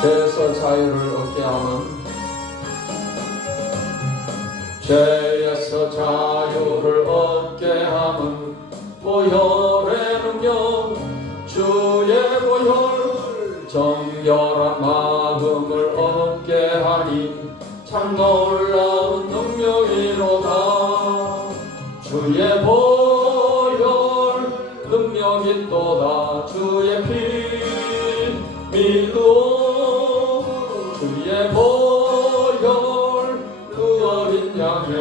죄에서 자유를 얻게 하는 죄에서 자유를 얻게 하는 보혈의 능력 주의 보혈 정결한 마음을 얻게 하니 참 놀라운 능력이로다. 주의 보혈 능력이 또다. 주의 피 믿어 주의 보혈 그 어린 양의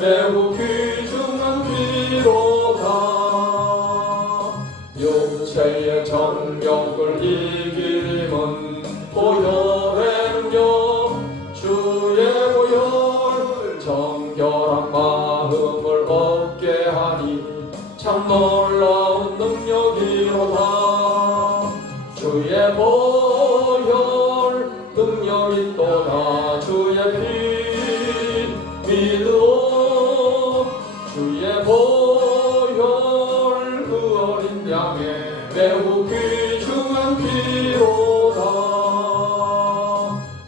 매우 귀중한 피로다. 육체의 정욕을 이기는 보혈의 능력 주의 보혈 정결한 마음을 얻게 하니 참 놀라운 능력이로다. 주의 보혈 능력이 또다. 주의 피 믿어 주의 보혈 그 어린 양의 매우 귀중한 피로다.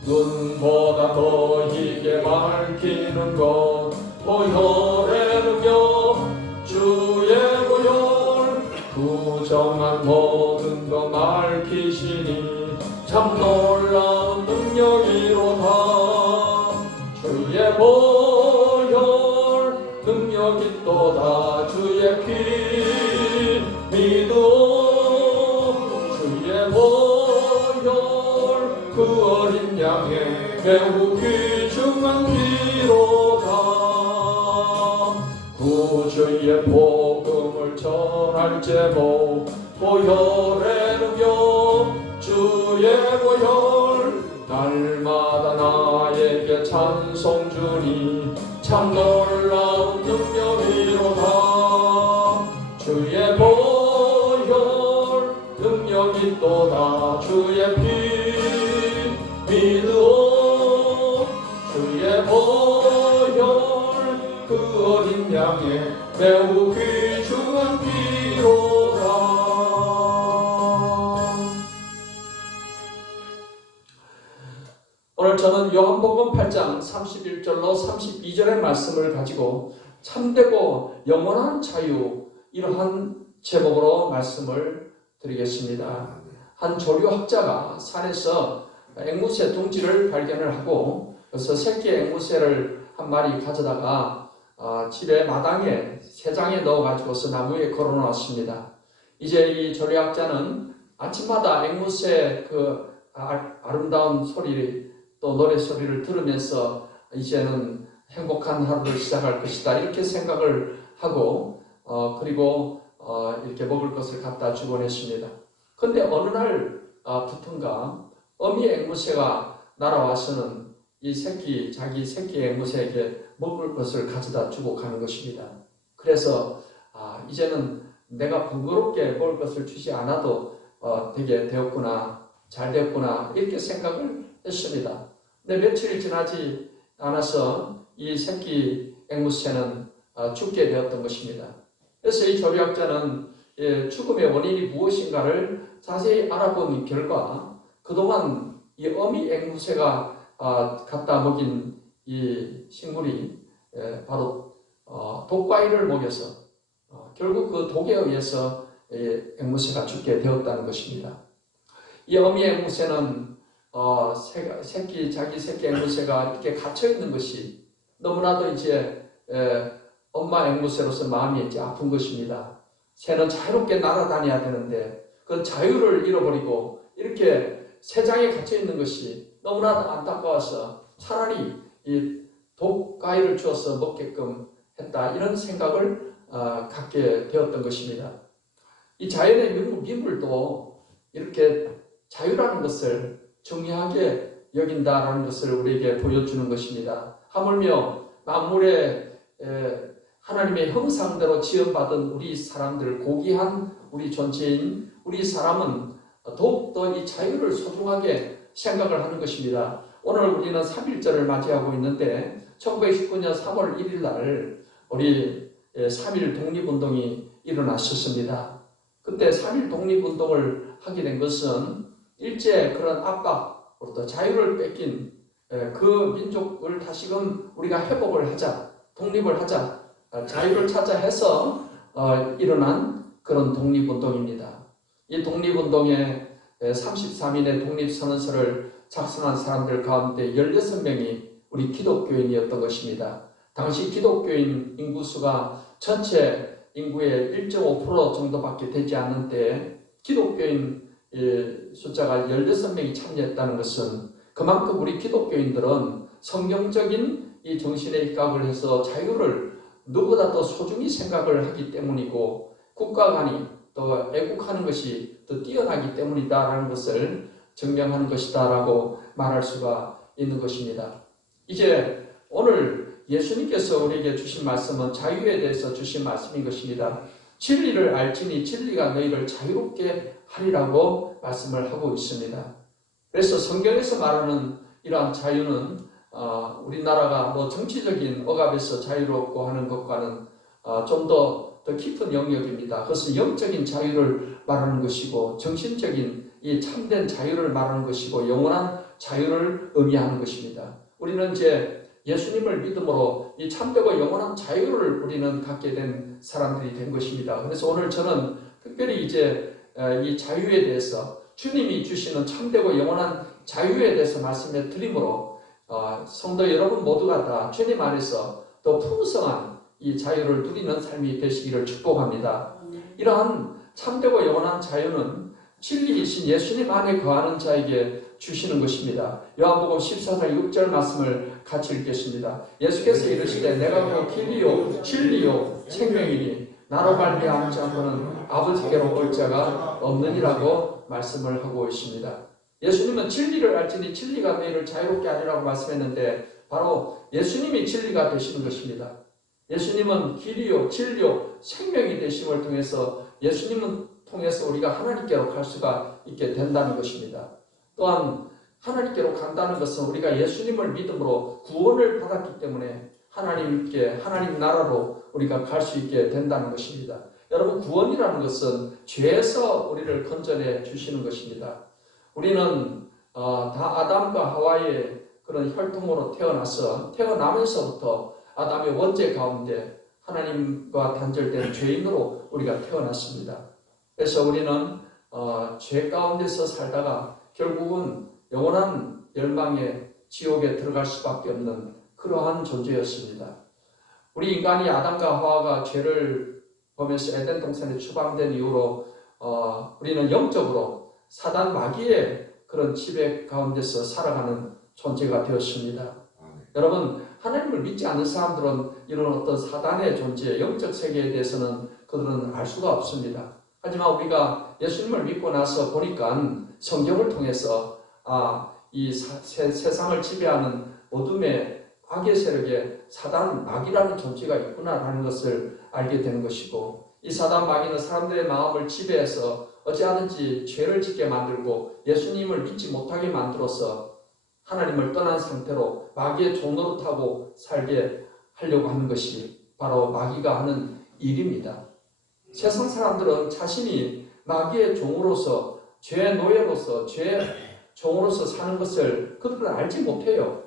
눈보다 더 희게 밝히는 것 보혈의 능력 주의 보혈 부정한 모든 것 밝히시니 참 놀라운 능력이로다. 주의 보혈 능력이 또다. 주의 피 믿어 주의 보혈 그 어린 양의 매우 귀중한 피로다. 구주의 복음을 전할 제목 보혈의 능력 주의 보혈 날마다 나에게 찬송 주니 참 놀라운 능력이로다. 주의 보혈 능력이 또다. 주의 피 믿어 주의 보혈 그 어린 양의 매우 귀중한 피로다. 오늘 저는 요한복음 8장 31절로 32절의 말씀을 가지고 참되고 영원한 자유 이러한 제목으로 말씀을 드리겠습니다. 한 조류학자가 산에서 앵무새 둥지를 발견을 하고 그래서 새끼 앵무새를 한 마리 가져다가 집의 마당에 새장에 넣어가지고서 나무에 걸어놓았습니다. 이제 이 조류학자는 아침마다 앵무새 그 아름다운 소리 또 노래 소리를 들으면서 이제는 행복한 하루를 시작할 것이다 이렇게 생각을 하고 그리고 이렇게 먹을 것을 갖다 주곤 했습니다. 그런데 어느 날부턴가 어미 앵무새가 날아와서는 이 자기 새끼 앵무새에게 먹을 것을 가져다 주고 가는 것입니다. 그래서 이제는 내가 번거롭게 먹을 것을 주지 않아도 되게 되었구나, 잘 되었구나 이렇게 생각을 했습니다. 근데 며칠이 지나지 않아서 이 새끼 앵무새는 죽게 되었던 것입니다. 그래서 이 조류학자는 죽음의 원인이 무엇인가를 자세히 알아본 결과 그동안 이 어미 앵무새가 갖다 먹인 이 식물이 바로 독과일을 먹여서 결국 그 독에 의해서 앵무새가 죽게 되었다는 것입니다. 이 어미 앵무새는 자기 새끼 앵무새가 이렇게 갇혀 있는 것이 너무나도 이제 엄마 앵무새로서 마음이 이제 아픈 것입니다. 새는 자유롭게 날아다녀야 되는데 그 자유를 잃어버리고 이렇게 새장에 갇혀 있는 것이 너무나도 안타까워서 차라리 이 독과일을 주어서 먹게끔 했다 이런 생각을 갖게 되었던 것입니다. 이 자연의 미물도 이렇게 자유라는 것을 중요하게 여긴다라는 것을 우리에게 보여주는 것입니다. 하물며 만물의 하나님의 형상대로 지음받은 우리 사람들, 고귀한 우리 존재인 우리 사람은 더욱더 이 자유를 소중하게 생각을 하는 것입니다. 오늘 우리는 3.1절을 맞이하고 있는데 1919년 3월 1일 날 우리 3.1 독립운동이 일어났었습니다. 그때 3.1 독립운동을 하게 된 것은 일제 그런 압박 로부터 자유를 뺏긴 그 민족을 다시금 우리가 회복을 하자, 독립을 하자, 자유를 찾아 해서 일어난 그런 독립운동입니다. 이 독립운동에 33인의 독립선언서를 작성한 사람들 가운데 16명이 우리 기독교인이었던 것입니다. 당시 기독교인 인구수가 전체 인구의 1.5% 정도밖에 되지 않는 때에 기독교인 숫자가 16명이 참여했다는 것은 그만큼 우리 기독교인들은 성경적인 이 정신에 입각을 해서 자유를 누구보다 더 소중히 생각을 하기 때문이고 국가 간이 또 애국하는 것이 더 뛰어나기 때문이다라는 것을 증명하는 것이다라고 말할 수가 있는 것입니다. 이제 오늘 예수님께서 우리에게 주신 말씀은 자유에 대해서 주신 말씀인 것입니다. 진리를 알지니 진리가 너희를 자유롭게 하리라고 말씀을 하고 있습니다. 그래서 성경에서 말하는 이러한 자유는 우리나라가 뭐 정치적인 억압에서 자유롭고 하는 것과는 좀 더 깊은 영역입니다. 그것은 영적인 자유를 말하는 것이고 정신적인 이 참된 자유를 말하는 것이고 영원한 자유를 의미하는 것입니다. 우리는 이제 예수님을 믿음으로 이 참되고 영원한 자유를 우리는 갖게 된 사람들이 된 것입니다. 그래서 오늘 저는 특별히 이제 이 자유에 대해서 주님이 주시는 참되고 영원한 자유에 대해서 말씀을 드림으로 성도 여러분 모두가 다 주님 안에서 더 풍성한 이 자유를 누리는 삶이 되시기를 축복합니다. 이러한 참되고 영원한 자유는 진리이신 예수님 안에 거하는 자에게 주시는 것입니다. 요한복음 14장 6절 말씀을 같이 읽겠습니다. 예수께서 이르시되 내가 곧 길이요 진리요 생명이니 나로 말미암지 않고는 아버지께로 올 자가 없느니라고 말씀을 하고 있습니다. 예수님은 진리를 알지니 진리가 너희를 자유롭게 하리라고 말씀했는데 바로 예수님이 진리가 되시는 것입니다. 예수님은 길이요 진리요 생명이 되심을 통해서 예수님은 통해서 우리가 하나님께로 갈 수가 있게 된다는 것입니다. 또한 하나님께로 간다는 것은 우리가 예수님을 믿음으로 구원을 받았기 때문에 하나님께 하나님 나라로 우리가 갈 수 있게 된다는 것입니다. 여러분 구원이라는 것은 죄에서 우리를 건져내 주시는 것입니다. 우리는 다 아담과 하와의 그런 혈통으로 태어나면서부터 아담의 원죄 가운데 하나님과 단절된 죄인으로 우리가 태어났습니다. 그래서 우리는 죄 가운데서 살다가 결국은 영원한 멸망의 지옥에 들어갈 수밖에 없는 그러한 존재였습니다. 우리 인간이 아담과 하와가 죄를 범해서 에덴 동산에 추방된 이후로 우리는 영적으로 사단 마귀의 그런 지배 가운데서 살아가는 존재가 되었습니다. 여러분 하나님을 믿지 않는 사람들은 이런 어떤 사단의 존재, 영적 세계에 대해서는 그들은 알 수가 없습니다. 하지만 우리가 예수님을 믿고 나서 보니까 성경을 통해서 이 세상을 지배하는 어둠의 악의 세력에 사단 마귀라는 존재가 있구나라는 것을 알게 되는 것이고 이 사단 마귀는 사람들의 마음을 지배해서 어찌하든지 죄를 짓게 만들고 예수님을 믿지 못하게 만들어서 하나님을 떠난 상태로 마귀의 종노릇하고 살게 하려고 하는 것이 바로 마귀가 하는 일입니다. 세상 사람들은 자신이 마귀의 종으로서 죄의 노예로서 죄의 종으로서 사는 것을 그들은 알지 못해요.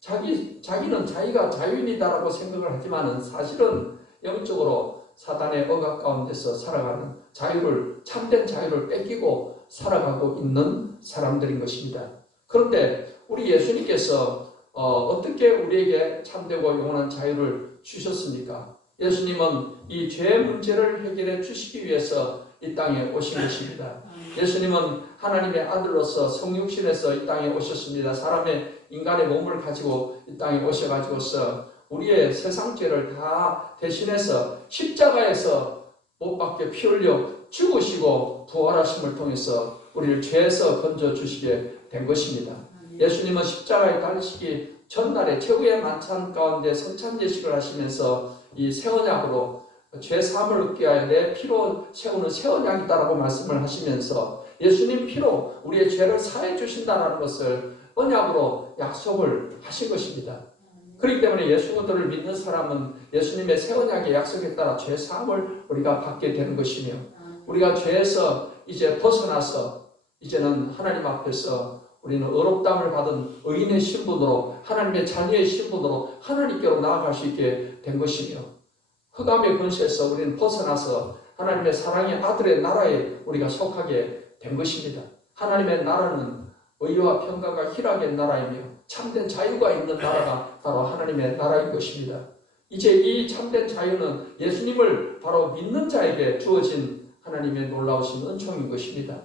자기는 자기가 자유인이다라고 생각을 하지만은 사실은 영적으로 사단의 억압 가운데서 살아가는 참된 자유를 뺏기고 살아가고 있는 사람들인 것입니다. 그런데 우리 예수님께서 어떻게 우리에게 참되고 영원한 자유를 주셨습니까? 예수님은 이 죄의 문제를 해결해 주시기 위해서 이 땅에 오신 것입니다. 예수님은 하나님의 아들로서 성육신에서 이 땅에 오셨습니다. 인간의 몸을 가지고 이 땅에 오셔가지고서 우리의 세상 죄를 다 대신해서 십자가에서 못 박혀 피 흘려 죽으시고 부활하심을 통해서 우리를 죄에서 건져주시게 된 것입니다. 예수님은 십자가에 달리시기 전날에 최후의 만찬 가운데 성찬 예식을 하시면서 이 새 언약으로 죄 사함을 얻기 위하여 내 피로 세우는 새 언약이다라고 말씀을 하시면서 예수님 피로 우리의 죄를 사해 주신다는 것을 언약으로 약속을 하신 것입니다. 그렇기 때문에 예수님을 믿는 사람은 예수님의 새 언약의 약속에 따라 죄 사함을 우리가 받게 되는 것이며 우리가 죄에서 이제 벗어나서 이제는 하나님 앞에서 우리는 의롭다함을 받은 의인의 신분으로 하나님의 자녀의 신분으로 하나님께로 나아갈 수 있게 된 것이며 흑암의 권세에서 우리는 벗어나서 하나님의 사랑의 아들의 나라에 우리가 속하게 된 것입니다. 하나님의 나라는 의와 평강과 희락의 나라이며 참된 자유가 있는 나라가 바로 하나님의 나라인 것입니다. 이제 이 참된 자유는 예수님을 바로 믿는 자에게 주어진 하나님의 놀라우신 은총인 것입니다.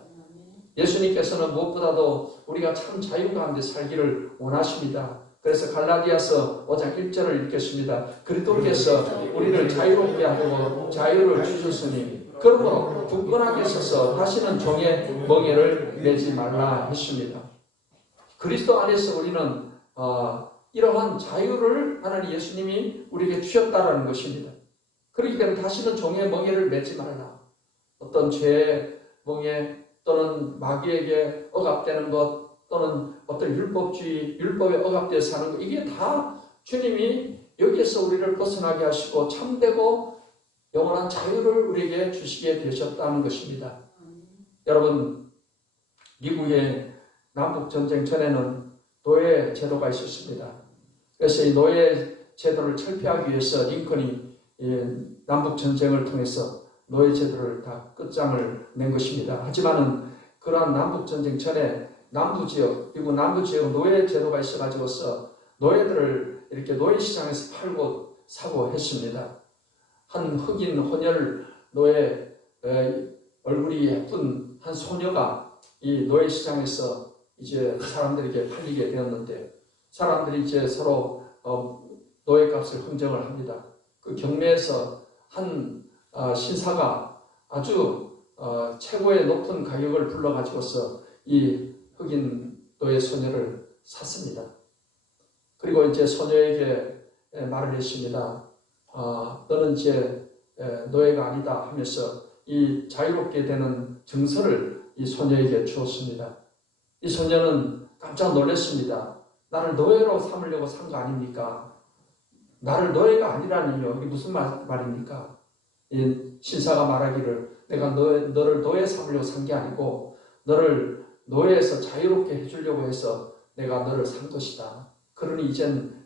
예수님께서는 무엇보다도 우리가 참 자유 가운데 살기를 원하십니다. 그래서 갈라디아서 5장 1절을 읽겠습니다. 그리스도께서 우리를 자유롭게 하고 자유를 주셨으니 그러므로 굳건하게 서서 다시는 종의 멍에를 매지 말라 했습니다. 그리스도 안에서 우리는 이러한 자유를 하나님 예수님이 우리에게 주셨다라는 것입니다. 그렇기 때문에 다시는 종의 멍에를 매지 말라. 어떤 죄의 멍에 또는 마귀에게 억압되는 것 또는 어떤 율법주의, 율법에 억압되어 사는 것 이게 다 주님이 여기에서 우리를 벗어나게 하시고 참되고 영원한 자유를 우리에게 주시게 되셨다는 것입니다. 여러분, 미국의 남북전쟁 전에는 노예 제도가 있었습니다. 그래서 이 노예 제도를 철폐하기 위해서 링컨이 남북전쟁을 통해서 노예 제도를 다 끝장을 낸 것입니다. 하지만은 그러한 남북전쟁 전에 남부지역, 미국 남부지역 노예 제도가 있어가지고서 노예들을 이렇게 노예시장에서 팔고 사고 했습니다. 한 흑인 혼혈 노예 얼굴이 예쁜 한 소녀가 이 노예시장에서 이제 사람들에게 팔리게 되었는데 사람들이 이제 서로 노예값을 흥정을 합니다. 그 경매에서 한 신사가 아주 최고의 높은 가격을 불러가지고서 이 흑인 노예 소녀를 샀습니다. 그리고 이제 소녀에게 말을 했습니다. 너는 이제 노예가 아니다 하면서 이 자유롭게 되는 증서를 이 소녀에게 주었습니다. 이 소녀는 깜짝 놀랐습니다. 나를 노예로 삼으려고 산 거 아닙니까? 나를 노예가 아니라니요. 이게 무슨 말입니까? 이 신사가 말하기를 내가 너를 노예 삼으려고 산 게 아니고 너를 노예에서 자유롭게 해주려고 해서 내가 너를 산 것이다. 그러니 이젠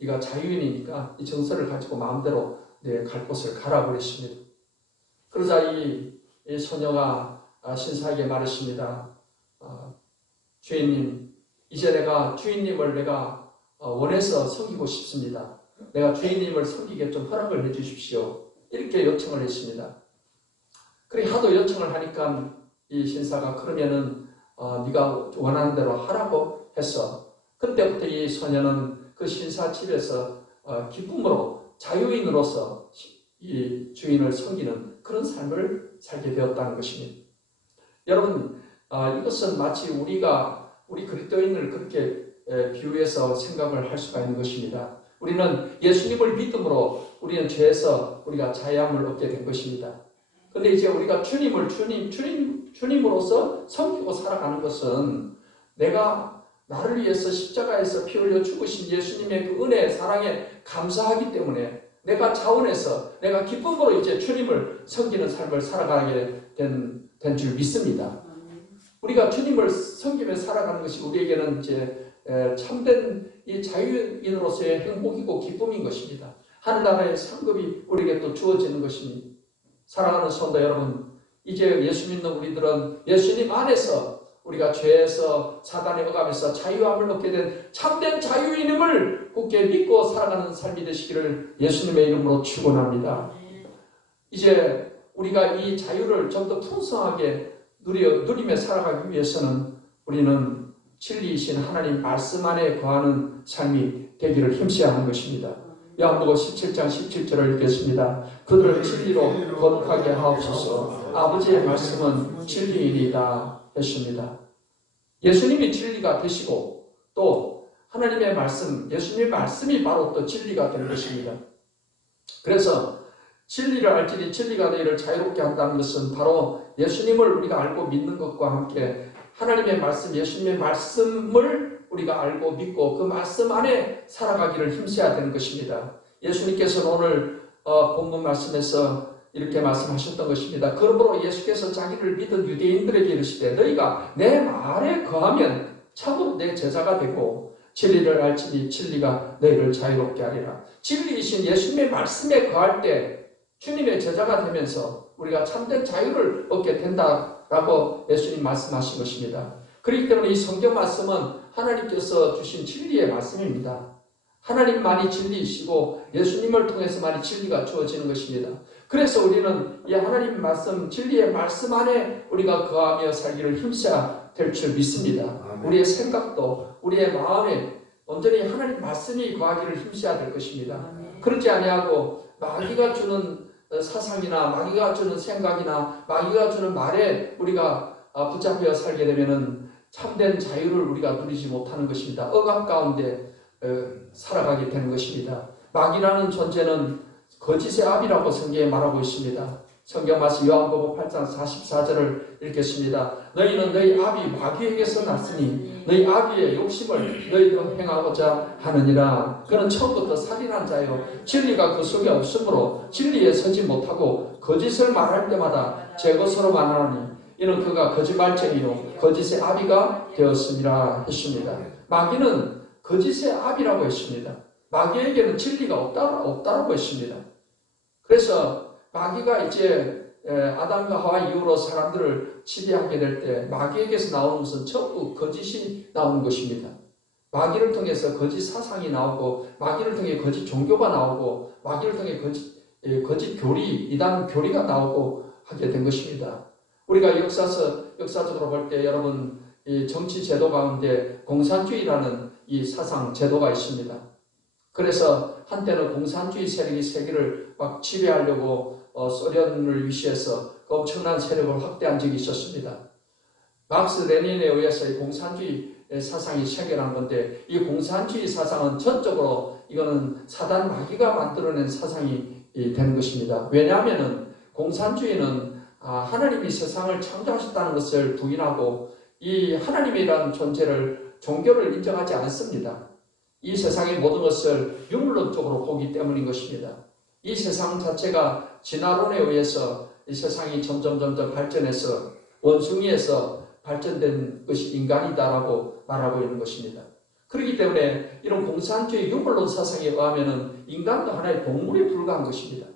네가 자유인이니까 이 정서를 가지고 마음대로 내 갈 곳을 가라 그랬습니다. 그러자 이 소녀가 신사에게 말했습니다. 주인님, 이제 내가 주인님을 내가 원해서 섬기고 싶습니다. 내가 주인님을 섬기게 좀 허락을 해 주십시오. 이렇게 요청을 했습니다. 그래 하도 요청을 하니까 이 신사가 그러면은 네가 원하는 대로 하라고 했어. 그때부터 이 소녀는 그 신사 집에서 기쁨으로 자유인으로서 이 주인을 섬기는 그런 삶을 살게 되었다는 것입니다. 여러분, 이것은 마치 우리 그리스도인을 그렇게 비유해서 생각을 할 수가 있는 것입니다. 우리는 예수님을 믿음으로 우리는 죄에서 우리가 자유함을 얻게 된 것입니다. 그런데 이제 우리가 주님으로서 섬기고 살아가는 것은 내가 나를 위해서 십자가에서 피 흘려 죽으신 예수님의 그 은혜, 사랑에 감사하기 때문에 내가 자원해서 내가 기쁨으로 이제 주님을 섬기는 삶을 살아가게 된 줄 믿습니다. 우리가 주님을 섬기며 살아가는 것이 우리에게는 이제 참된 이 자유인으로서의 행복이고 기쁨인 것입니다. 하늘나라의 상급이 우리에게 또 주어지는 것입니다. 사랑하는 성도 여러분, 이제 예수 믿는 우리들은 예수님 안에서 우리가 죄에서 사단의 억압에서 자유함을 얻게 된 참된 자유인임을 굳게 믿고 살아가는 삶이 되시기를 예수님의 이름으로 축원합니다. 이제 우리가 이 자유를 좀 더 풍성하게 누리며 살아가기 위해서는 우리는 진리이신 하나님 말씀 안에 거하는 삶이 되기를 힘써야 하는 것입니다. 요한복음 17장 17절을 읽겠습니다. 그들을 진리로 거룩하게 하옵소서. 아버지의 말씀은 진리이니이다 했습니다. 예수님이 진리가 되시고 또 하나님의 말씀, 예수님의 말씀이 바로 또 진리가 된 것입니다. 그래서 진리를 알지니 진리가 너희를 자유롭게 한다는 것은 바로 예수님을 우리가 알고 믿는 것과 함께 하나님의 말씀, 예수님의 말씀을 우리가 알고 믿고 그 말씀 안에 살아가기를 힘써야 되는 것입니다. 예수님께서는 오늘 본문 말씀에서 이렇게 말씀하셨던 것입니다. 그러므로 예수께서 자기를 믿은 유대인들에게 이르시되 너희가 내 말에 거하면 참으로 내 제자가 되고 진리를 알지니 진리가 너희를 자유롭게 하리라. 진리이신 예수님의 말씀에 거할 때 주님의 제자가 되면서 우리가 참된 자유를 얻게 된다라고 예수님 말씀하신 것입니다. 그렇기 때문에 이 성경 말씀은 하나님께서 주신 진리의 말씀입니다. 하나님만이 진리이시고 예수님을 통해서만이 진리가 주어지는 것입니다. 그래서 우리는 이 하나님 말씀, 진리의 말씀 안에 우리가 거하며 살기를 힘써야 될 줄 믿습니다. 아멘. 우리의 생각도 우리의 마음에 온전히 하나님 말씀이 거하기를 힘써야 될 것입니다. 그렇지 아니하고 마귀가 주는 사상이나 마귀가 주는 생각이나 마귀가 주는 말에 우리가 붙잡혀 살게 되면은 참된 자유를 우리가 누리지 못하는 것입니다. 억압 가운데 살아가게 되는 것입니다. 마귀라는 존재는 거짓의 압이라고 성경에 말하고 있습니다. 성경 말씀 요한복음 8장 44절을 읽겠습니다. 너희는 너희 압이 마귀에게서 났으니 너희 아비의 욕심을 너희도 행하고자 하느니라. 그는 처음부터 살인한 자요 진리가 그 속에 없으므로 진리에 서지 못하고 거짓을 말할 때마다 제 것으로 말하니 이는 그가 거짓말쟁이요 거짓의 아비가 되었음이라 했습니다. 마귀는 거짓의 압이라고 했습니다. 마귀에게는 진리가 없다라고 했습니다. 그래서 마귀가 이제 아담과 하와 이후로 사람들을 지배하게 될 때 마귀에게서 나오는 것은 전부 거짓이 나오는 것입니다. 마귀를 통해서 거짓 사상이 나오고 마귀를 통해 거짓 종교가 나오고 마귀를 통해 거짓 교리, 이단 교리가 나오고 하게 된 것입니다. 우리가 역사적으로 볼 때 여러분 이 정치 제도 가운데 공산주의라는 이 사상 제도가 있습니다. 그래서 한때는 공산주의 세력이 세계를 막 지배하려고 소련을 위시해서 그 엄청난 세력을 확대한 적이 있었습니다. 막스 레닌에 의해서 이 공산주의 사상이 체결한 건데 이 공산주의 사상은 전적으로 이거는 사단 마귀가 만들어낸 사상이 되는 것입니다. 왜냐하면 공산주의는 하나님이 세상을 창조하셨다는 것을 부인하고 이 하나님이라는 존재를 종교를 인정하지 않습니다. 이 세상의 모든 것을 유물론적으로 보기 때문인 것입니다. 이 세상 자체가 진화론에 의해서 이 세상이 점점 발전해서 원숭이에서 발전된 것이 인간이다라고 말하고 있는 것입니다. 그렇기 때문에 이런 공산주의 유물론 사상에 의하면 인간도 하나의 동물에 불과한 것입니다.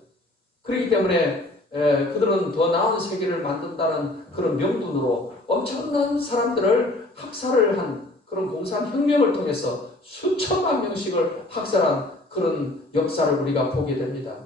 그렇기 때문에 그들은 더 나은 세계를 만든다는 그런 명분으로 엄청난 사람들을 학살을 한 그런 공산혁명을 통해서 수천만 명씩을 학살한 그런 역사를 우리가 보게 됩니다.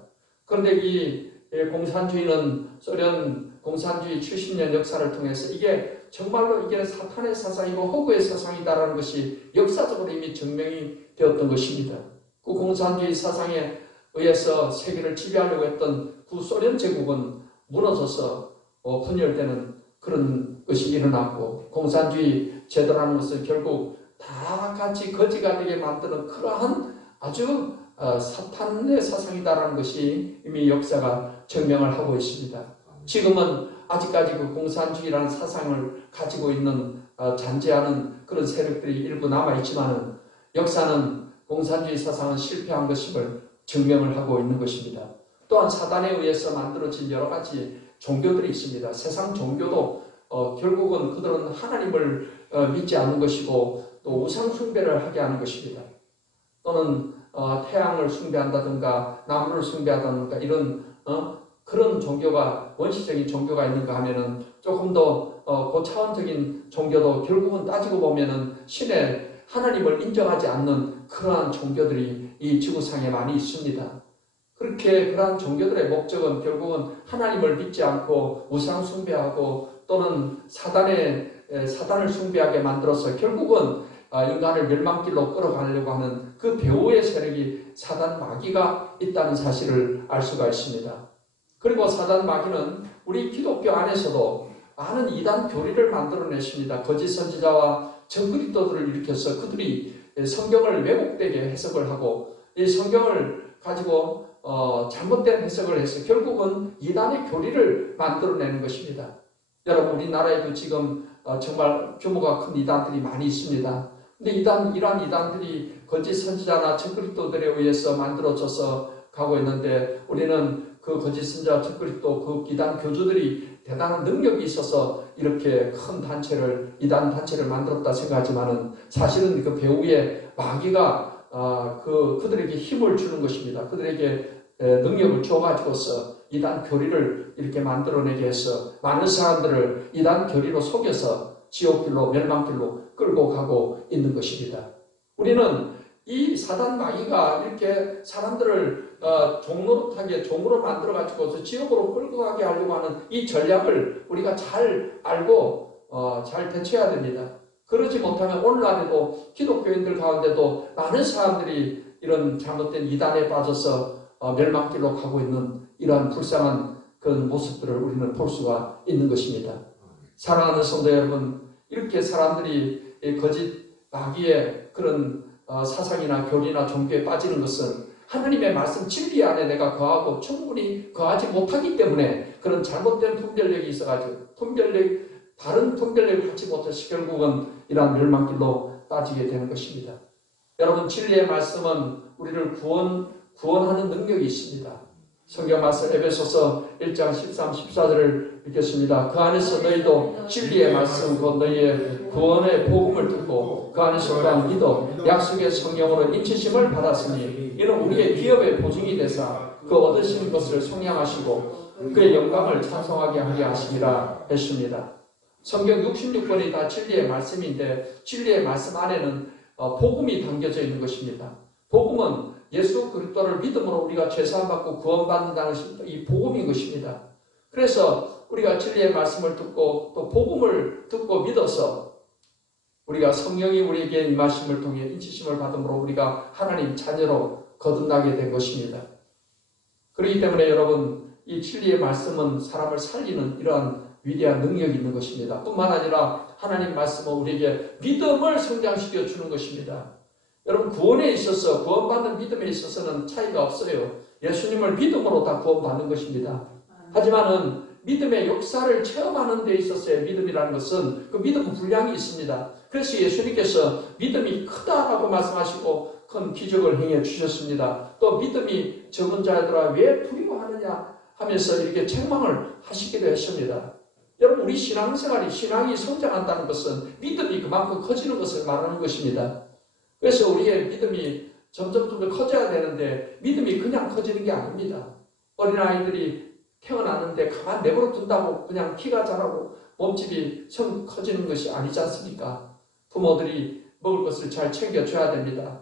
그런데 이 공산주의는 소련 공산주의 70년 역사를 통해서 이게 정말로 이게 사탄의 사상이고 허구의 사상이다라는 것이 역사적으로 이미 증명이 되었던 것입니다. 그 공산주의 사상에 의해서 세계를 지배하려고 했던 구소련 제국은 무너져서 분열되는 그런 것이 일어났고 공산주의 제도라는 것은 결국 다 같이 거지가 되게 만드는 그러한 아주 사탄의 사상이다라는 것이 이미 역사가 증명을 하고 있습니다. 지금은 아직까지 그 공산주의라는 사상을 가지고 있는 잔재하는 그런 세력들이 일부 남아있지만은 역사는 공산주의 사상은 실패한 것임을 증명을 하고 있는 것입니다. 또한 사단에 의해서 만들어진 여러 가지 종교들이 있습니다. 세상 종교도 결국은 그들은 하나님을 믿지 않는 것이고 또 우상 숭배를 하게 하는 것입니다. 또는 태양을 숭배한다든가 나무를 숭배한다든가 이런 그런 종교가 원시적인 종교가 있는가 하면은 조금 더 고차원적인 종교도 결국은 따지고 보면은 신의 하나님을 인정하지 않는 그러한 종교들이 이 지구상에 많이 있습니다. 그렇게 그러한 종교들의 목적은 결국은 하나님을 믿지 않고 우상 숭배하고 또는 사단을 숭배하게 만들어서 결국은 인간을 멸망길로 끌어가려고 하는 그 배후의 세력이 사단 마귀가 있다는 사실을 알 수가 있습니다. 그리고 사단 마귀는 우리 기독교 안에서도 많은 이단 교리를 만들어냈습니다. 거짓 선지자와 적그리스도들을 일으켜서 그들이 성경을 왜곡되게 해석을 하고 이 성경을 가지고 잘못된 해석을 해서 결국은 이단의 교리를 만들어내는 것입니다. 여러분 우리나라에도 지금 정말 규모가 큰 이단들이 많이 있습니다. 근데 이러한 이단들이 거짓 선지자나 적그리스도들에 의해서 만들어져서 가고 있는데 우리는 그 거짓 선지자 적그리스도 그 이단 교주들이 대단한 능력이 있어서 이렇게 큰 단체를, 이단 단체를 만들었다 생각하지만은 사실은 그 배후에 마귀가 그들에게 힘을 주는 것입니다. 그들에게 능력을 줘가지고서 이단 교리를 이렇게 만들어내게 해서 많은 사람들을 이단 교리로 속여서 지옥길로, 멸망길로 끌고 가고 있는 것입니다. 우리는 이 사단 마귀가 이렇게 사람들을 종으로 만들어가지고 지옥으로 끌고 가게 하려고 하는 이 전략을 우리가 잘 알고 잘 대처해야 됩니다. 그러지 못하면 오늘날에도 기독교인들 가운데도 많은 사람들이 이런 잘못된 이단에 빠져서 멸망길로 가고 있는 이러한 불쌍한 그런 모습들을 우리는 볼 수가 있는 것입니다. 사랑하는 성도 여러분, 이렇게 사람들이 거짓 마귀의 그런 사상이나 교리나 종교에 빠지는 것은 하나님의 말씀 진리 안에 내가 거하고 충분히 거하지 못하기 때문에 그런 잘못된 분별력이 있어가지고 바른 분별력을 갖지 못해서 결국은 이러한 멸망길로 빠지게 되는 것입니다. 여러분, 진리의 말씀은 우리를 구원하는 능력이 있습니다. 성경 말씀 에베소서 1장 13, 14절을 읽겠습니다. 그 안에서 너희도 진리의 말씀, 곧 너희의 구원의 복음을 듣고 그 안에서 또한 믿어 약속의 성령으로 인치심을 받았으니 이는 우리의 기업의 보증이 되사 그 얻으신 것을 성량하시고 그의 영광을 찬송하게 하게 하시리라 했습니다. 성경 66권이 다 진리의 말씀인데 진리의 말씀 안에는 복음이 담겨져 있는 것입니다. 복음은 예수 그리스도를 믿음으로 우리가 죄사함 받고 구원받는다는 이 복음인 것입니다. 그래서 우리가 진리의 말씀을 듣고 또 복음을 듣고 믿어서 우리가 성령이 우리에게 임하심을 통해 인치심을 받음으로 우리가 하나님 자녀로 거듭나게 된 것입니다. 그렇기 때문에 여러분, 이 진리의 말씀은 사람을 살리는 이러한 위대한 능력이 있는 것입니다. 뿐만 아니라 하나님 말씀은 우리에게 믿음을 성장시켜 주는 것입니다. 여러분, 구원에 있어서, 구원받는 믿음에 있어서는 차이가 없어요. 예수님을 믿음으로 다 구원받는 것입니다. 하지만은 믿음의 역사를 체험하는 데 있어서의 믿음이라는 것은 그 믿음 분량이 있습니다. 그래서 예수님께서 믿음이 크다라고 말씀하시고 큰 기적을 행해 주셨습니다. 또 믿음이 적은 자들아 왜 두려워하느냐 하면서 이렇게 책망을 하시기도 했습니다. 여러분, 우리 신앙생활이, 신앙이 성장한다는 것은 믿음이 그만큼 커지는 것을 말하는 것입니다. 그래서 우리의 믿음이 점점 커져야 되는데 믿음이 그냥 커지는 게 아닙니다. 어린아이들이 태어나는데 가만 내버려 둔다고 그냥 키가 자라고 몸집이 커지는 것이 아니지 않습니까? 부모들이 먹을 것을 잘 챙겨줘야 됩니다.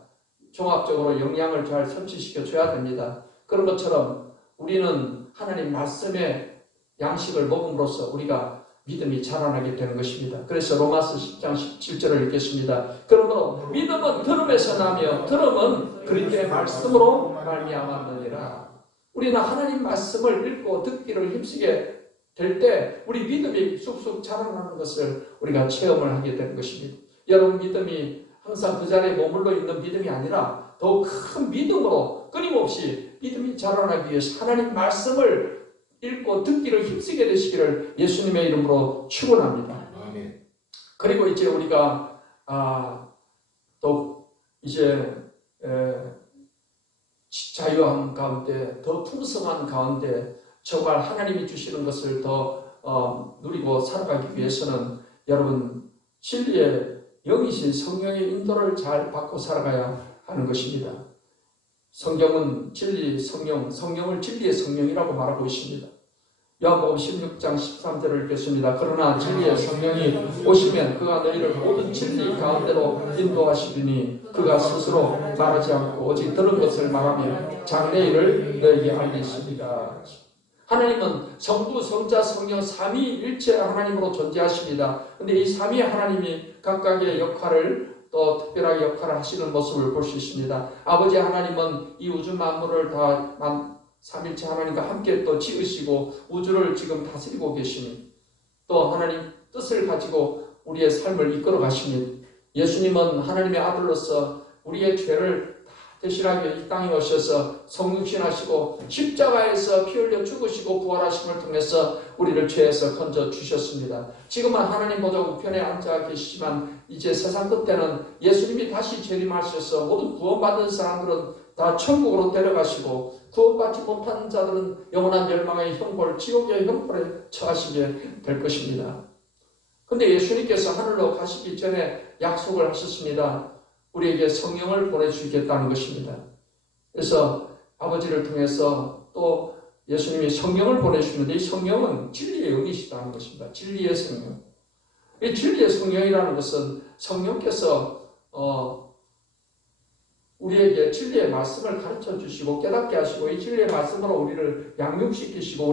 종합적으로 영양을 잘 섭취시켜줘야 됩니다. 그런 것처럼 우리는 하나님 말씀의 양식을 먹음으로써 우리가 믿음이 자라나게 되는 것입니다. 그래서 로마서 10장 17절을 읽겠습니다. 그러므로 믿음은 들음에서 나며 들음은 그리스도의 말씀으로 말미암았느니라. 우리는 하나님 말씀을 읽고 듣기를 힘쓰게 될 때 우리 믿음이 쑥쑥 자라나는 것을 우리가 체험을 하게 되는 것입니다. 여러분, 믿음이 항상 그 자리에 머물러 있는 믿음이 아니라 더욱 큰 믿음으로 끊임없이 믿음이 자라나기 위해서 하나님 말씀을 읽고 듣기를 힘쓰게 되시기를 예수님의 이름으로 축원합니다. 그리고 이제 우리가 또 이제 자유함 가운데, 더 풍성한 가운데 정말 하나님이 주시는 것을 더 누리고 살아가기 위해서는 여러분, 진리의 영이신 성령의 인도를 잘 받고 살아가야 하는 것입니다. 성경은 진리, 성령을 진리의 성령이라고 말하고 있습니다. 요한복음 16장 13절을 읽겠습니다. 그러나 진리의 성령이 오시면 그가 너희를 모든 진리 가운데로 인도하시리니 그가 스스로 말하지 않고 오직 들은 것을 말하며 장래일을 너희에게 알리시리라. 하나님은 성부, 성자, 성령 삼위일체 하나님으로 존재하십니다. 그런데 이 삼위 하나님이 각각의 역할을 또 특별하게 역할을 하시는 모습을 볼 수 있습니다. 아버지 하나님은 이 우주 만물을 다 삼일체 하나님과 함께 또 지으시고 우주를 지금 다스리고 계시니 또 하나님 뜻을 가지고 우리의 삶을 이끌어 가시니 예수님은 하나님의 아들로서 우리의 죄를 다 대신하기 이 땅에 오셔서 성육신하시고 십자가에서 피 흘려 죽으시고 부활하심을 통해서 우리를 죄에서 건져 주셨습니다. 지금은 하나님 보좌 우편에 앉아 계시지만 이제 세상 끝때는 예수님이 다시 재림하셔서 모든 구원받은 사람들은 다 천국으로 데려가시고 구원받지 못한 자들은 영원한 멸망의 형벌, 지옥의 형벌에 처하시게 될 것입니다. 근데 예수님께서 하늘로 가시기 전에 약속을 하셨습니다. 우리에게 성령을 보내주시겠다는 것입니다. 그래서 아버지를 통해서 또 예수님이 성령을 보내주시는데 이 성령은 진리의 영이시다는 것입니다. 진리의 성령. 이 진리의 성령이라는 것은 성령께서 우리에게 진리의 말씀을 가르쳐 주시고 깨닫게 하시고 이 진리의 말씀으로 우리를 양육시키시고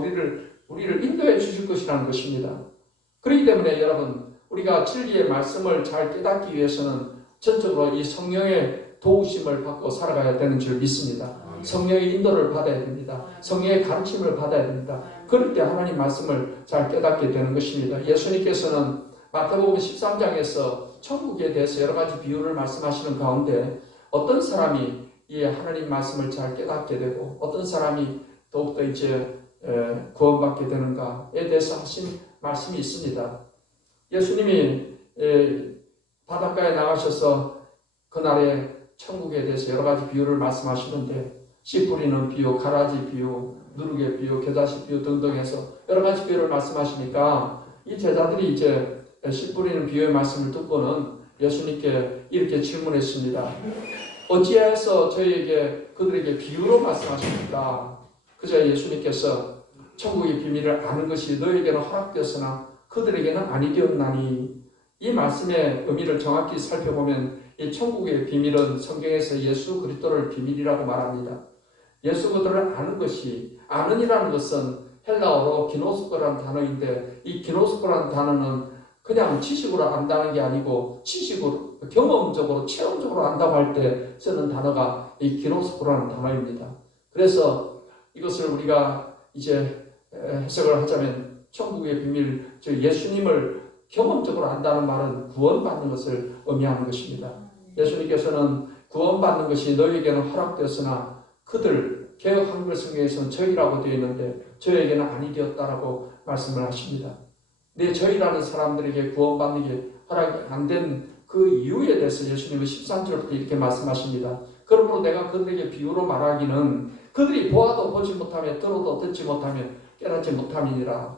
우리를 인도해 주실 것이라는 것입니다. 그렇기 때문에 여러분, 우리가 진리의 말씀을 잘 깨닫기 위해서는 전적으로 이 성령의 도우심을 받고 살아가야 되는 줄 믿습니다. 성령의 인도를 받아야 됩니다. 성령의 가르침을 받아야 됩니다. 그럴 때 하나님 말씀을 잘 깨닫게 되는 것입니다. 예수님께서는 마태복음 13장에서 천국에 대해서 여러 가지 비유를 말씀하시는 가운데 어떤 사람이 이 하나님 말씀을 잘 깨닫게 되고 어떤 사람이 더욱더 이제 구원받게 되는가에 대해서 하신 말씀이 있습니다. 예수님이 바닷가에 나가셔서 그날의 천국에 대해서 여러 가지 비유를 말씀하시는데 씨 뿌리는 비유, 가라지 비유, 누룩의 비유, 겨자씨 비유 등등 해서 여러 가지 비유를 말씀하시니까 이 제자들이 이제 씨 뿌리는 비유의 말씀을 듣고는 예수님께 이렇게 질문했습니다. 어찌해서 그들에게 비유로 말씀하십니까? 그저 예수님께서 천국의 비밀을 아는 것이 너에게는 허락되었으나 그들에게는 아니 되었나니, 이 말씀의 의미를 정확히 살펴보면 이 천국의 비밀은 성경에서 예수 그리스도를 비밀이라고 말합니다. 예수 그리스도를 아는 것이, 아는이라는 것은 헬라어로 기노스코라는 단어인데 이 기노스코라는 단어는 그냥 지식으로 안다는 게 아니고 지식으로, 경험적으로, 체험적으로 안다고 할 때 쓰는 단어가 이 기노스코라는 단어입니다. 그래서 이것을 우리가 이제 해석을 하자면 천국의 비밀, 즉 예수님을 경험적으로 안다는 말은 구원받는 것을 의미하는 것입니다. 예수님께서는 구원받는 것이 너희에게는 허락되었으나 그들, 개역 한글 성경에서는 저희라고 되어 있는데 저희에게는 아니 되었다라고 말씀을 하십니다. 근데 저희라는 사람들에게 구원받는 게 허락이 안 된 그 이유에 대해서 예수님은 13절부터 이렇게 말씀하십니다. 그러므로 내가 그들에게 비유로 말하기는 그들이 보아도 보지 못하며 들어도 듣지 못하며 깨닫지 못함이니라.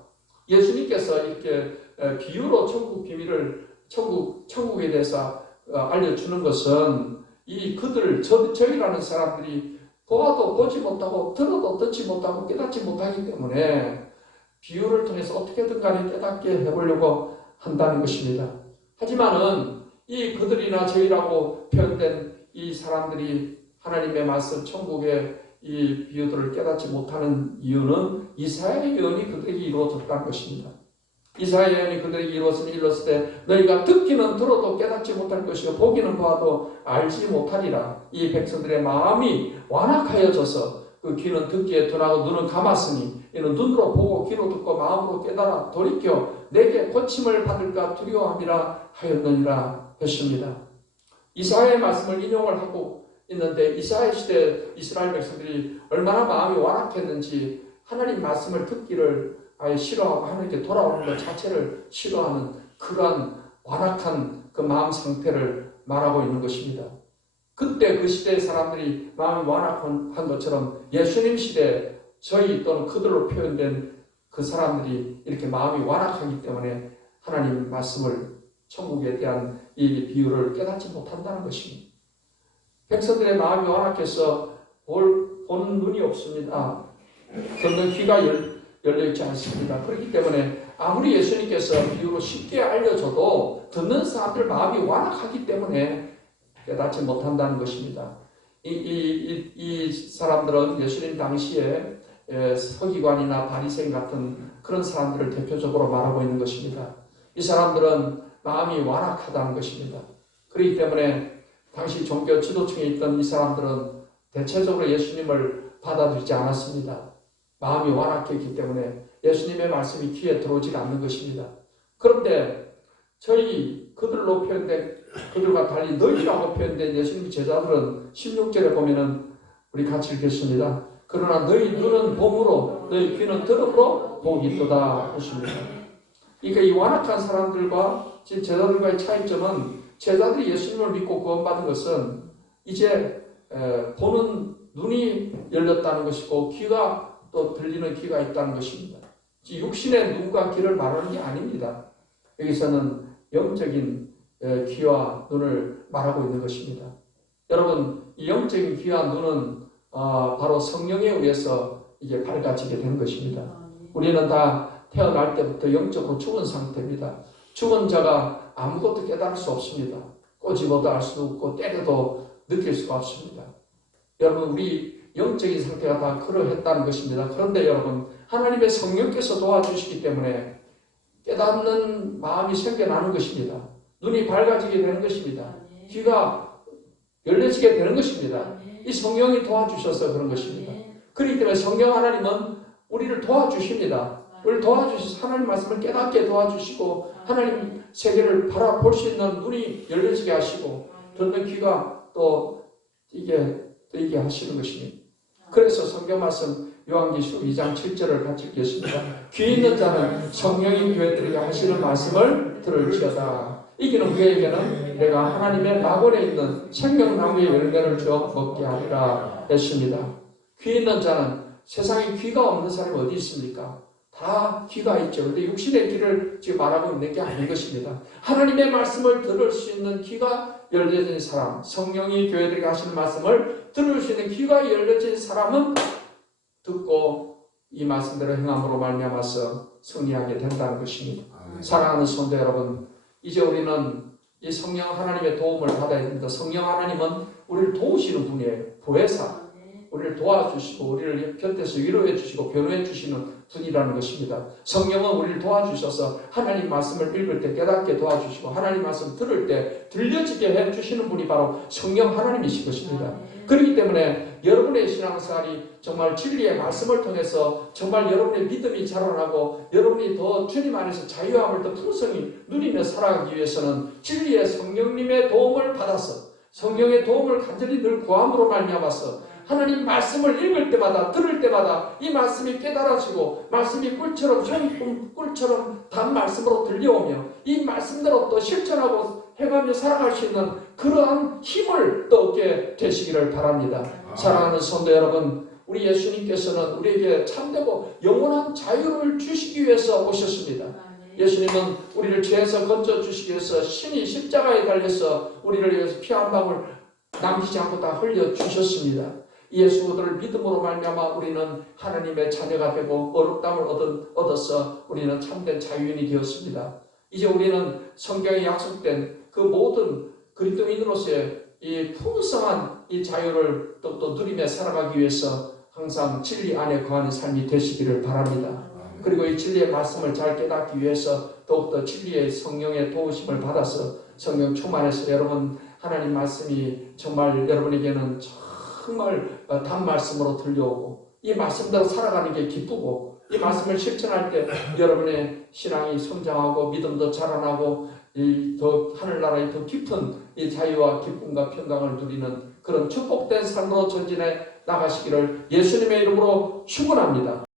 예수님께서 이렇게 비유로 천국 비밀을, 천국에 대해서 알려주는 것은 저희라는 사람들이 보아도 보지 못하고 들어도 듣지 못하고 깨닫지 못하기 때문에 비유를 통해서 어떻게든 간에 깨닫게 해보려고 한다는 것입니다. 하지만은 이 그들이나 저희라고 표현된 이 사람들이 하나님의 말씀, 천국의 이 비유들을 깨닫지 못하는 이유는 이사야의 예언이 그들에게 이루어졌다는 것입니다. 이사야의 예언이 그들에게 이루어졌으니 이르렀을 너희가 듣기는 들어도 깨닫지 못할 것이요 보기는 봐도 알지 못하리라. 이 백성들의 마음이 완악하여져서 그 귀는 듣기에 둔하고 눈은 감았으니 이는 눈으로 보고 귀로 듣고 마음으로 깨달아 돌이켜 내게 고침을 받을까 두려워함이라 하였느니라 했습니다. 이사야의 말씀을 인용을 하고 있는데 이스라엘 시대 이스라엘 백성들이 얼마나 마음이 완악했는지 하나님 말씀을 듣기를 아예 싫어하고 하나님께 돌아오는 것 자체를 싫어하는 그러한 완악한 그 마음 상태를 말하고 있는 것입니다. 그때 그 시대의 사람들이 마음이 완악한 것처럼 예수님 시대 저희 또는 그들로 표현된 그 사람들이 이렇게 마음이 완악하기 때문에 하나님 말씀을, 천국에 대한 이 비유를 깨닫지 못한다는 것입니다. 백성들의 마음이 완악해서 보는 눈이 없습니다. 듣는 귀가 열려있지 않습니다. 그렇기 때문에 아무리 예수님께서 비유로 쉽게 알려줘도 듣는 사람들 마음이 완악하기 때문에 깨닫지 못한다는 것입니다. 이 사람들은 예수님 당시에 서기관이나 바리새인 같은 그런 사람들을 대표적으로 말하고 있는 것입니다. 이 사람들은 마음이 완악하다는 것입니다. 그렇기 때문에 당시 종교 지도층에 있던 이 사람들은 대체적으로 예수님을 받아들이지 않았습니다. 마음이 완악했기 때문에 예수님의 말씀이 귀에 들어오지 않는 것입니다. 그런데 그들로 표현된, 그들과 달리 너희라고 표현된 예수님의 제자들은 16절에 보면은 우리 같이 읽겠습니다. 그러나 너희 눈은 봄으로 너희 귀는 들음으로 복이 있도다 하십니다. 그러니까 이 완악한 사람들과 지금 제자들과의 차이점은 제자들이 예수님을 믿고 구원받은 것은 이제 보는 눈이 열렸다는 것이고 귀가 또 들리는 귀가 있다는 것입니다. 육신의 눈과 귀를 말하는 게 아닙니다. 여기서는 영적인 귀와 눈을 말하고 있는 것입니다. 여러분, 이 영적인 귀와 눈은 바로 성령에 의해서 이게 밝아지게 된 것입니다. 우리는 다 태어날 때부터 영적으로 죽은 상태입니다. 죽은 자가 아무것도 깨달을 수 없습니다. 꼬집어도 알 수 없고 때려도 느낄 수가 없습니다. 여러분, 우리 영적인 상태가 다 그러했다는 것입니다. 그런데 여러분, 하나님의 성령께서 도와주시기 때문에 깨닫는 마음이 생겨나는 것입니다. 눈이 밝아지게 되는 것입니다. 귀가 열려지게 되는 것입니다. 이 성령이 도와주셔서 그런 것입니다. 그렇기 때문에 성령 하나님은 우리를 도와주십니다. 우리를 도와주셔서 하나님 말씀을 깨닫게 도와주시고 하나님 세계를 바라볼 수 있는 눈이 열려지게 하시고 듣는 귀가 또 이게 하시는 것입니다. 그래서 성경 말씀 요한계시록 2장 7절을 같이 읽겠습니다. 귀 있는 자는 성령이 교회들에게 하시는 말씀을 들을지어다. 이기는 그에게는 내가 하나님의 낙원에 있는 생명나무의 열매를 주어 먹게 하리라 했습니다. 귀 있는 자는 세상에 귀가 없는 사람이 어디 있습니까? 다 귀가 있죠. 그런데 육신의 귀를 지금 말하고 있는 게 아닌 것입니다. 하나님의 말씀을 들을 수 있는 귀가 열려진 사람, 성령이 교회들에게 하시는 말씀을 들을 수 있는 귀가 열려진 사람은 듣고 이 말씀대로 행함으로 말미암아서 승리하게 된다는 것입니다. 사랑하는 성도 여러분, 이제 우리는 이 성령 하나님의 도움을 받아야 됩니다. 성령 하나님은 우리를 도우시는 분이에요. 보혜사. 우리를 도와주시고 우리를 곁에서 위로해 주시고 변호해 주시는 분이라는 것입니다. 성령은 우리를 도와주셔서 하나님 말씀을 읽을 때 깨닫게 도와주시고 하나님 말씀 들을 때 들려지게 해 주시는 분이 바로 성령 하나님이신 것입니다. 그렇기 때문에 여러분의 신앙생활이 정말 진리의 말씀을 통해서 정말 여러분의 믿음이 자라나고 여러분이 더 주님 안에서 자유함을 더 풍성히 누리며 살아가기 위해서는 진리의 성령님의 도움을 받아서 성령의 도움을 간절히 늘 구함으로 말미암아서 하나님 말씀을 읽을 때마다 들을 때마다 이 말씀이 깨달아지고 말씀이 꿀처럼 좋은 꿀처럼 단 말씀으로 들려오며 이 말씀대로 또 실천하고 해가며 살아갈 수 있는 그러한 힘을 또 얻게 되시기를 바랍니다. 사랑하는 성도 여러분, 우리 예수님께서는 우리에게 참되고 영원한 자유를 주시기 위해서 오셨습니다. 예수님은 우리를 죄에서 건져주시기 위해서 신이 십자가에 달려서 우리를 위해서 피 한 방울 남기지 않고 다 흘려주셨습니다. 예수를 믿음으로 말미암아 우리는 하나님의 자녀가 되고 어렵담을 얻어서 우리는 참된 자유인이 되었습니다. 이제 우리는 성경에 약속된 그 모든 그리스도인으로서의 이 풍성한 이 자유를 또 누리며 살아가기 위해서 항상 진리 안에 거하는 삶이 되시기를 바랍니다. 그리고 이 진리의 말씀을 잘 깨닫기 위해서 더욱더 진리의 성령의 도우심을 받아서 성령 충만해서 여러분 하나님 말씀이 정말 여러분에게는 정말 단 말씀으로 들려오고 이 말씀대로 살아가는 게 기쁘고 이 말씀을 실천할 때 여러분의 신앙이 성장하고 믿음도 자라나고 더 하늘나라의 더 깊은 이 자유와 기쁨과 평강을 누리는 그런 축복된 삶으로 전진해 나가시기를 예수님의 이름으로 축원합니다.